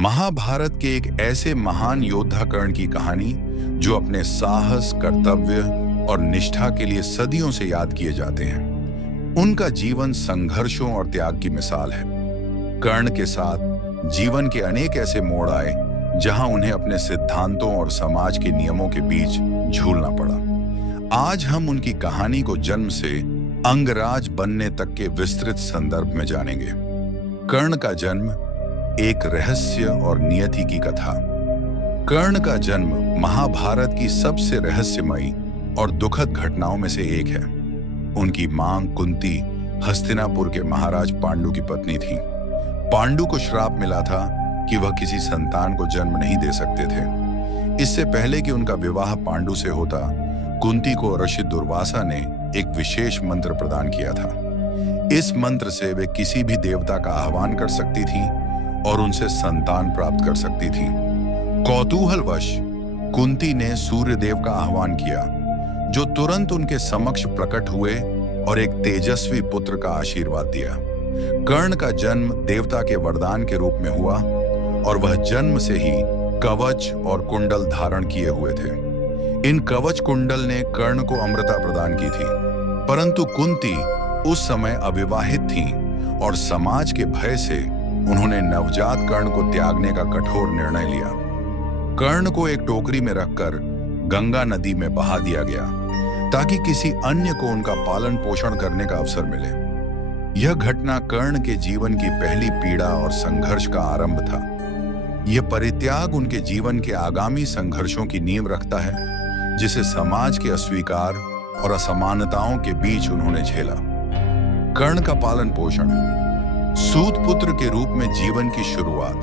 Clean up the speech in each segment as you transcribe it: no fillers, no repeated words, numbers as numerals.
महाभारत के एक ऐसे महान योद्धा कर्ण की कहानी जो अपने साहस, कर्तव्य और निष्ठा के लिए सदियों से याद किए जाते हैं। उनका जीवन संघर्षों और त्याग की मिसाल है। कर्ण के साथ जीवन के अनेक ऐसे मोड़ आए जहां उन्हें अपने सिद्धांतों और समाज के नियमों के बीच झूलना पड़ा। आज हम उनकी कहानी को जन्म से अंगराज बनने तक के विस्तृत संदर्भ में जानेंगे। कर्ण का जन्म एक रहस्य और नियति की कथा। कर्ण का जन्म महाभारत की सबसे रहस्यमयी और दुखद घटनाओं में से एक है। उनकी मां कुंती हस्तिनापुर के महाराज पांडु की पत्नी थी। पांडु को श्राप मिला था कि वह किसी संतान को जन्म नहीं दे सकते थे। इससे पहले कि उनका विवाह पांडु से होता, कुंती को ऋषि दुर्वासा ने एक विशेष मंत्र प्रदान किया था। इस मंत्र से वे किसी भी देवता का आह्वान कर सकती थी और उनसे संतान प्राप्त कर सकती थी। कौतूहलवश कुंती ने सूर्यदेव का आह्वान किया, जो तुरंत उनके समक्ष प्रकट हुए और एक तेजस्वी पुत्र का आशीर्वाद दिया। कर्ण का जन्म देवता के वरदान के रूप में हुआ और वह जन्म से ही कवच और कुंडल धारण किए हुए थे। इन कवच कुंडल ने कर्ण को अमृता प्रदान की थी, परंतु कुंती उस समय अविवाहित थी और समाज के भय से उन्होंने नवजात कर्ण को त्यागने का कठोर निर्णय लिया। कर्ण को एक टोकरी में रखकर गंगा नदी में बहा दिया गया ताकि किसी अन्य को उनका पालन पोषण करने का अवसर मिले। यह घटना कर्ण के जीवन की पहली पीड़ा और संघर्ष का आरंभ था। यह परित्याग उनके जीवन के आगामी संघर्षों की नींव रखता है, जिसे समाज के अस्वीकार और असमानताओं के बीच उन्होंने झेला। कर्ण का पालन पोषण। सूत पुत्र के रूप में जीवन की शुरुआत।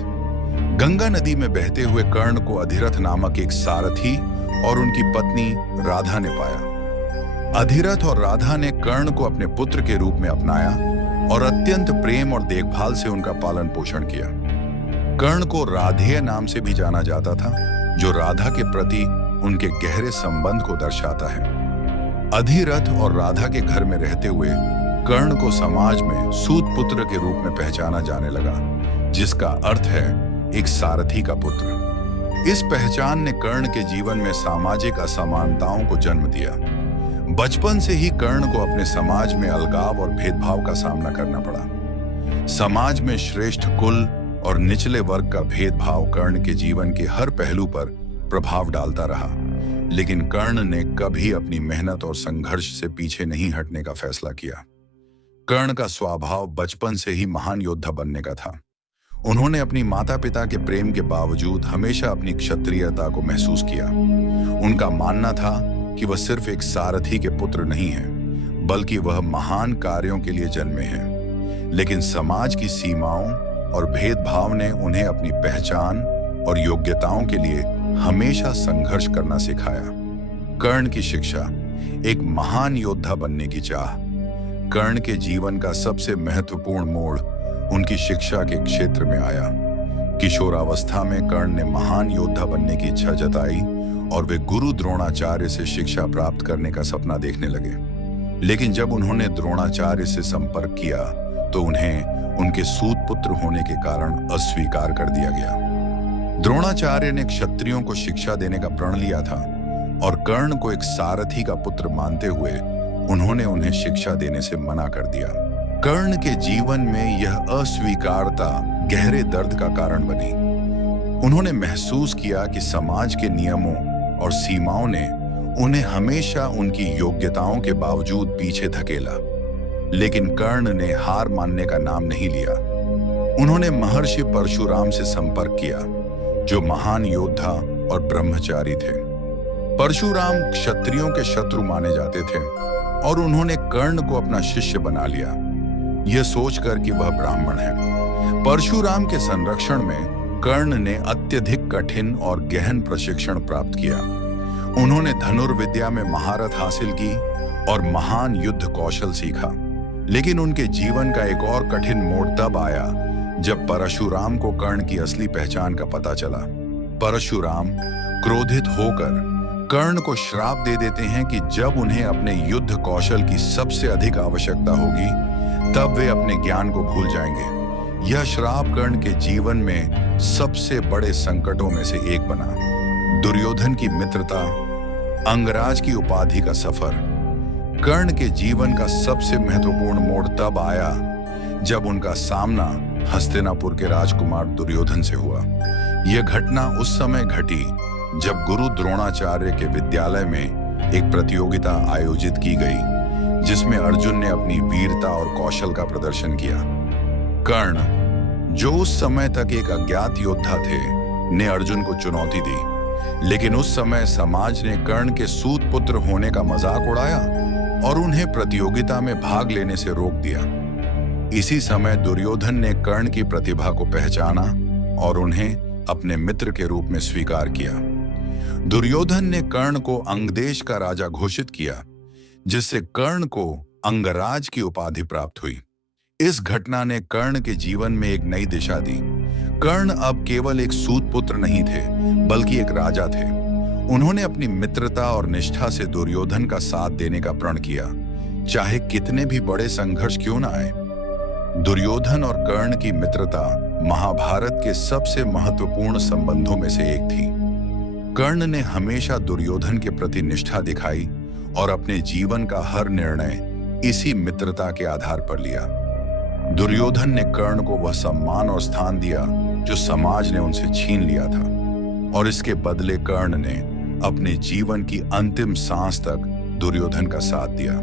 गंगा नदी में बहते हुए कर्ण को अधिरथ नामक एक सारथी और उनकी पत्नी राधा ने पाया। अधिरथ और राधा ने कर्ण को अपने पुत्र के रूप में अपनाया और अत्यंत प्रेम और देखभाल से उनका पालन पोषण किया। कर्ण को राधेय नाम से भी जाना जाता था, जो राधा के प्रति उनके गहरे संबंध को दर्शाता है। अधिरथ और राधा के घर में रहते हुए कर्ण को समाज में सूत पुत्र के रूप में पहचाना जाने लगा, जिसका अर्थ है एक सारथी का पुत्र। इस पहचान ने कर्ण के जीवन में सामाजिक असमानताओं को जन्म दिया। बचपन से ही कर्ण को अपने समाज में अलगाव और भेदभाव का सामना करना पड़ा। समाज में श्रेष्ठ कुल और निचले वर्ग का भेदभाव कर्ण के जीवन के हर पहलू पर प्रभाव डालता रहा, लेकिन कर्ण ने कभी अपनी मेहनत और संघर्ष से पीछे नहीं हटने का फैसला किया। कर्ण का स्वभाव बचपन से ही महान योद्धा बनने का था। उन्होंने अपनी माता पिता के प्रेम के बावजूद हमेशा अपनी क्षत्रियता को महसूस किया। उनका मानना था कि वह सिर्फ एक सारथी के पुत्र नहीं है, बल्कि वह महान कार्यों के लिए जन्मे हैं। लेकिन समाज की सीमाओं और भेदभाव ने उन्हें अपनी पहचान और योग्यताओं के लिए हमेशा संघर्ष करना सिखाया। कर्ण की शिक्षा। एक महान योद्धा बनने की चाह। कर्ण के जीवन का सबसे महत्वपूर्ण मोड़ उनकी शिक्षा के क्षेत्र में आया। किशोरावस्था में कर्ण ने महान योद्धा बनने की इच्छा जताई और वे गुरु द्रोणाचार्य से शिक्षा प्राप्त करने का सपना देखने लगे। लेकिन जब उन्होंने द्रोणाचार्य से संपर्क किया तो उन्हें उनके सूत पुत्र होने के कारण अस्वीकार कर दिया गया। द्रोणाचार्य ने क्षत्रियों को शिक्षा देने का प्रण लिया था और कर्ण को एक सारथी का पुत्र मानते हुए उन्होंने उन्हें शिक्षा देने से मना कर दिया। कर्ण के जीवन में यह अस्वीकारता गहरे दर्द का कारण बनी। उन्होंने महसूस किया कि समाज के नियमों और सीमाओं ने उन्हें हमेशा उनकी योग्यताओं के बावजूद पीछे धकेला। लेकिन कर्ण ने हार मानने का नाम नहीं लिया। उन्होंने महर्षि परशुराम से संपर्क किया, जो महान योद्धा और ब्रह्मचारी थे। परशुराम क्षत्रियों के शत्रु माने जाते थे और उन्होंने कर्ण को अपना शिष्य बना लिया, यह सोचकर कि वह ब्राह्मण है। परशुराम के संरक्षण में कर्ण ने अत्यधिक कठिन और गहन प्रशिक्षण प्राप्त किया। उन्होंने धनुर्विद्या में महारत हासिल की और महान युद्ध कौशल सीखा। लेकिन उनके जीवन का एक और कठिन मोड़ तब आया जब परशुराम को कर्ण की असली पहचान का पता चला। परशुराम क्रोधित होकर कर्ण को श्राप दे देते हैं कि जब उन्हें अपने युद्ध कौशल की सबसे अधिक आवश्यकता होगी, तब वे अपने ज्ञान को भूल जाएंगे। यह श्राप कर्ण के जीवन में सबसे बड़े संकटों में से एक बना। दुर्योधन की मित्रता, अंगराज की उपाधि का सफर। कर्ण के जीवन का सबसे महत्वपूर्ण मोड़ तब आया जब उनका सामना हस्तिनापुर के राजकुमार दुर्योधन से हुआ। यह घटना उस समय घटी जब गुरु द्रोणाचार्य के विद्यालय में एक प्रतियोगिता आयोजित की गई, जिसमें अर्जुन ने अपनी वीरता और कौशल का प्रदर्शन किया। कर्ण, जो उस समय तक एक अज्ञात योद्धा थे, ने अर्जुन को चुनौती दी, लेकिन उस समय समाज ने कर्ण के सूत पुत्र होने का मजाक उड़ाया और उन्हें प्रतियोगिता में भाग लेने से रोक दिया। इसी समय दुर्योधन ने कर्ण की प्रतिभा को पहचाना और उन्हें अपने मित्र के रूप में स्वीकार किया। दुर्योधन ने कर्ण को अंगदेश का राजा घोषित किया, जिससे कर्ण को अंगराज की उपाधि प्राप्त हुई। इस घटना ने कर्ण के जीवन में एक नई दिशा दी। कर्ण अब केवल एक सूत पुत्र नहीं थे, बल्कि एक राजा थे। उन्होंने अपनी मित्रता और निष्ठा से दुर्योधन का साथ देने का प्रण किया, चाहे कितने भी बड़े संघर्ष क्यों न आए। दुर्योधन और कर्ण की मित्रता महाभारत के सबसे महत्वपूर्ण संबंधों में से एक थी। कर्ण ने हमेशा दुर्योधन के प्रति निष्ठा दिखाई और अपने जीवन का हर निर्णय इसी मित्रता के आधार पर लिया। दुर्योधन ने कर्ण को वह सम्मान और स्थान दिया जो समाज ने उनसे छीन लिया था, और इसके बदले कर्ण ने अपने जीवन की अंतिम सांस तक दुर्योधन का साथ दिया।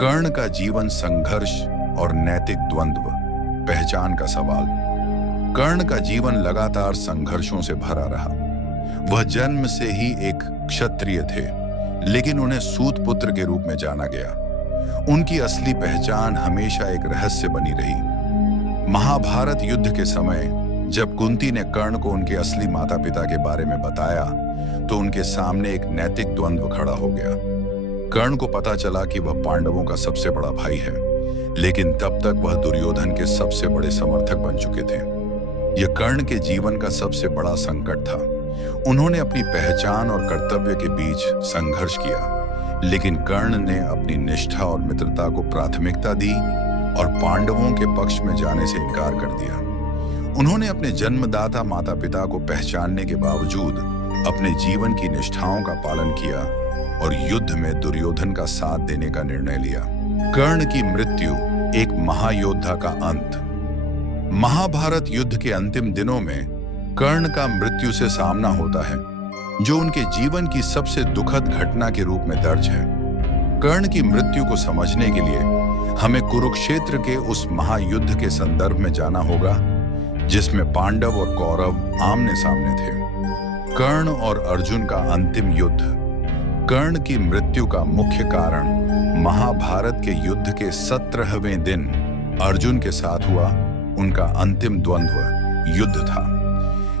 कर्ण का जीवन संघर्ष और नैतिक द्वंद्व, पहचान का सवाल। कर्ण का जीवन लगातार संघर्षों से भरा रहा। वह जन्म से ही एक क्षत्रिय थे, लेकिन उन्हें सूत पुत्र के रूप में जाना गया। उनकी असली पहचान हमेशा एक रहस्य बनी रही। महाभारत युद्ध के समय जब कुंती ने कर्ण को उनके असली माता पिता के बारे में बताया, तो उनके सामने एक नैतिक द्वंद्व खड़ा हो गया। कर्ण को पता चला कि वह पांडवों का सबसे बड़ा भाई है, लेकिन तब तक वह दुर्योधन के सबसे बड़े समर्थक बन चुके थे। यह कर्ण के जीवन का सबसे बड़ा संकट था। उन्होंने अपनी पहचान और कर्तव्य के बीच संघर्ष किया, लेकिन कर्ण ने अपनी निष्ठा और मित्रता को प्राथमिकता दी और पांडवों के पक्ष में जाने से इनकार कर दिया। उन्होंने अपने जन्मदाता माता पिता को पहचानने के बावजूद अपने जीवन की निष्ठाओं का पालन किया और युद्ध में दुर्योधन का साथ देने का निर्णय लिया। कर्ण की मृत्यु, एक महायोद्धा का अंत। महाभारत युद्ध के अंतिम दिनों में कर्ण का मृत्यु से सामना होता है, जो उनके जीवन की सबसे दुखद घटना के रूप में दर्ज है। कर्ण की मृत्यु को समझने के लिए हमें कुरुक्षेत्र के उस महायुद्ध के संदर्भ में जाना होगा, जिसमें पांडव और कौरव आमने सामने थे। कर्ण और अर्जुन का अंतिम युद्ध। कर्ण की मृत्यु का मुख्य कारण महाभारत के युद्ध के 17वें दिन अर्जुन के साथ हुआ उनका अंतिम द्वंद्व युद्ध था।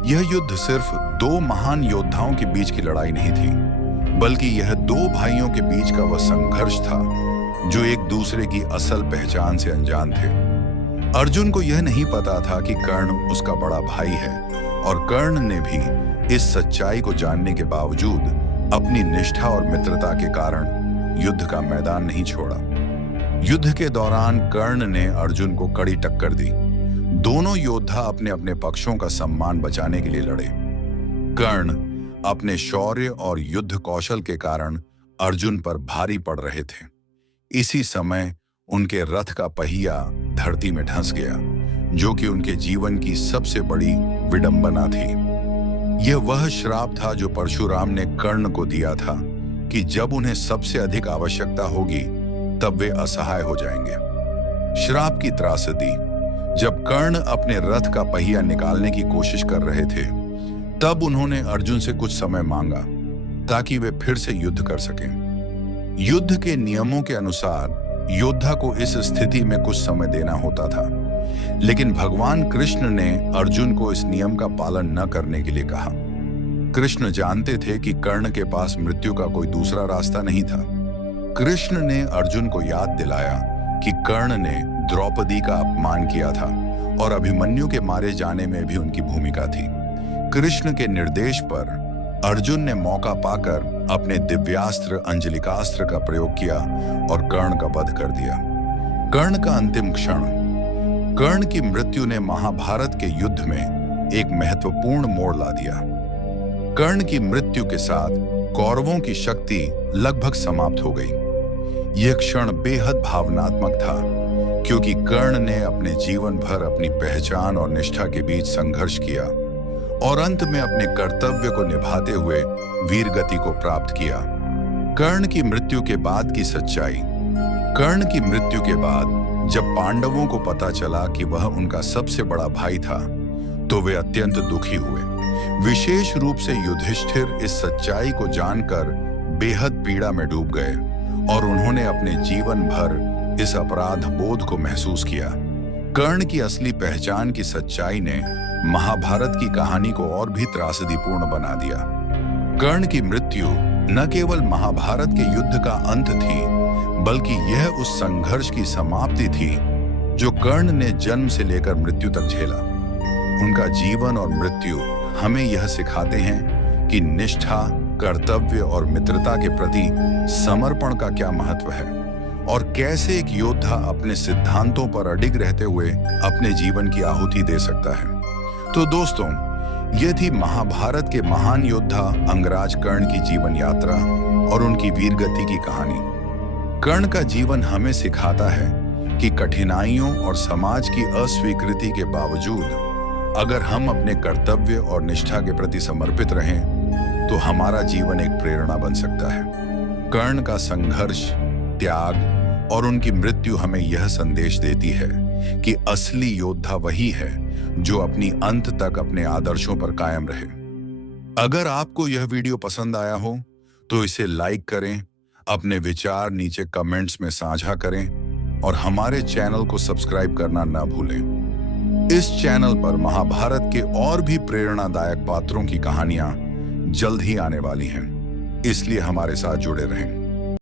यह युद्ध सिर्फ दो महान योद्धाओं के बीच की लड़ाई नहीं थी, बल्कि यह दो भाइयों के बीच का वह संघर्ष था जो एक दूसरे की असल पहचान से अनजान थे। अर्जुन को यह नहीं पता था कि कर्ण उसका बड़ा भाई है, और कर्ण ने भी इस सच्चाई को जानने के बावजूद अपनी निष्ठा और मित्रता के कारण युद्ध का मैदान नहीं छोड़ा। युद्ध के दौरान कर्ण ने अर्जुन को कड़ी टक्कर दी। दोनों योद्धा अपने अपने पक्षों का सम्मान बचाने के लिए लड़े। कर्ण अपने शौर्य और युद्ध कौशल के कारण अर्जुन पर भारी पड़ रहे थे। इसी समय उनके रथ का पहिया धरती में धंस गया, जो कि उनके जीवन की सबसे बड़ी विडंबना थी। यह वह श्राप था जो परशुराम ने कर्ण को दिया था कि जब उन्हें सबसे अधिक आवश्यकता होगी, तब वे असहाय हो जाएंगे। श्राप की त्रासदी। जब कर्ण अपने रथ का पहिया निकालने की कोशिश कर रहे थे, तब उन्होंने अर्जुन से कुछ समय मांगा ताकि वे फिर से युद्ध कर सकें। युद्ध के नियमों के अनुसार योद्धा को इस स्थिति में कुछ समय देना होता था, लेकिन भगवान कृष्ण ने अर्जुन को इस नियम का पालन न करने के लिए कहा। कृष्ण जानते थे कि कर्ण के पास मृत्यु का कोई दूसरा रास्ता नहीं था। कृष्ण ने अर्जुन को याद दिलाया कि कर्ण ने द्रौपदी का अपमान किया था और अभिमन्यु के मारे जाने में भी उनकी भूमिका थी। कृष्ण के निर्देश पर अर्जुन ने मौका पाकर अपने दिव्यास्त्र अंजलिकास्त्र का प्रयोग किया और कर्ण का वध कर दिया। कर्ण का अंतिम क्षण। कर्ण की मृत्यु ने महाभारत के युद्ध में एक महत्वपूर्ण मोड़ ला दिया। कर्ण की मृत्यु के साथ कौरवों की शक्ति लगभग समाप्त हो गई। यह क्षण बेहद भावनात्मक था, क्योंकि कर्ण ने अपने जीवन भर अपनी पहचान और निष्ठा के बीच संघर्ष किया और अंत में अपने कर्तव्य को निभाते हुए वीरगति को प्राप्त किया। कर्ण की मृत्यु के बाद की सच्चाई। कर्ण की मृत्यु के बाद जब पांडवों को पता चला कि वह उनका सबसे बड़ा भाई था, तो वे अत्यंत दुखी हुए। विशेष रूप से युधिष्ठिर इस सच्चाई को जानकर बेहद पीड़ा में डूब गए और उन्होंने अपने जीवन भर इस अपराध बोध को महसूस किया। कर्ण की असली पहचान की सच्चाई ने महाभारत की कहानी को और भी त्रासदीपूर्ण बना दिया। कर्ण की मृत्यु न केवल महाभारत के युद्ध का अंत थी, बल्कि यह उस संघर्ष की समाप्ति थी जो कर्ण ने जन्म से लेकर मृत्यु तक झेला। उनका जीवन और मृत्यु हमें यह सिखाते हैं कि निष्ठा, कर्तव्य और मित्रता के प्रति समर्पण का क्या महत्व है और कैसे एक योद्धा अपने सिद्धांतों पर अडिग रहते हुए अपने जीवन की आहुति दे सकता है। तो दोस्तों, यह थी महाभारत के महान योद्धा अंगराज कर्ण की जीवन यात्रा और उनकी वीरगति की कहानी। कर्ण का जीवन हमें सिखाता है कि कठिनाइयों और समाज की अस्वीकृति के बावजूद अगर हम अपने कर्तव्य और निष्ठा के प्रति समर्पित रहें, तो हमारा जीवन एक प्रेरणा बन सकता है। कर्ण का संघर्ष, त्याग और उनकी मृत्यु हमें यह संदेश देती है कि असली योद्धा वही है जो अपनी अंत तक अपने आदर्शों पर कायम रहे। अगर आपको यह वीडियो पसंद आया हो तो इसे लाइक करें, अपने विचार नीचे कमेंट्स में साझा करें और हमारे चैनल को सब्सक्राइब करना ना भूलें। इस चैनल पर महाभारत के और भी प्रेरणादायक पात्रों की कहानियां जल्द ही आने वाली हैं, इसलिए हमारे साथ जुड़े रहें।